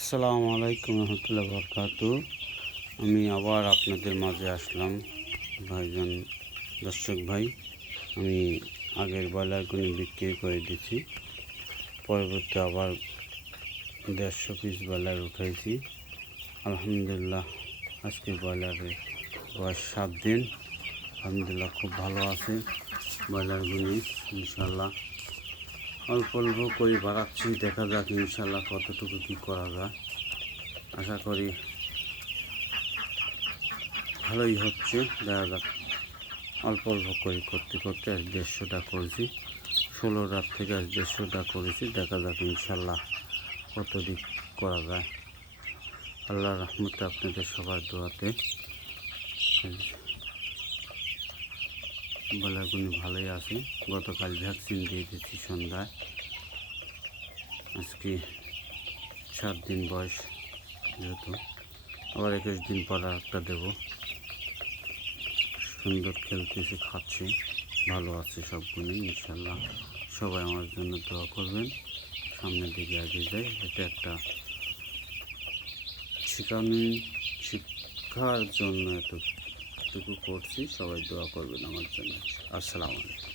আসসালামু আলাইকুম রহমতুল্লাহ বরকাতু। আমি আবার আপনাদের মাঝে আসলাম ভাইজান, দর্শক ভাই। আমি আগের ব্রয়লারগুলি বিক্রি করে দিচ্ছি, পরবর্তী আবার 150 পিস ব্রয়লার উঠাইছি। আলহামদুলিল্লাহ, আজকে ব্রয়লারের বয়স 7 দিন। আলহামদুলিল্লাহ খুব ভালো আছে ব্রয়লারগুলি। ইনশাল্লাহ অল্প অল্প করে বাড়াচ্ছি, দেখা যাক ইনশাল্লাহ কতটুকু কী করা যায়। আশা করি ভালোই হচ্ছে, দেখা যাক। অল্প অল্প করে করতে করতে আজ 150টা করেছি। 16 রাত থেকে আজ 150টা করেছি, দেখা যাক ইনশাল্লাহ কত দিক করা যায়। আল্লাহর রহমতে আপনাদের সবার দোয়াতে ব্রয়লারগুলি ভালোই আছে। গতকাল ভ্যাকসিন দিয়ে দিচ্ছি সন্ধ্যায়। আজকে 7 দিন বয়স, যেহেতু আবার 21 দিন পর একটা দেবো। সুন্দর খেলতেছে, খাচ্ছে, ভালো আছে সবগুলি। ইনশাল্লাহ সবাই আমার জন্য দোয়া করবেন, সামনের দিকে এগিয়ে যায়। এটা একটা শিক্ষার জন্য এতটুকু করছি। সবাই দোয়া করবেন আমার জন্য। আসসালামু আলাইকুম।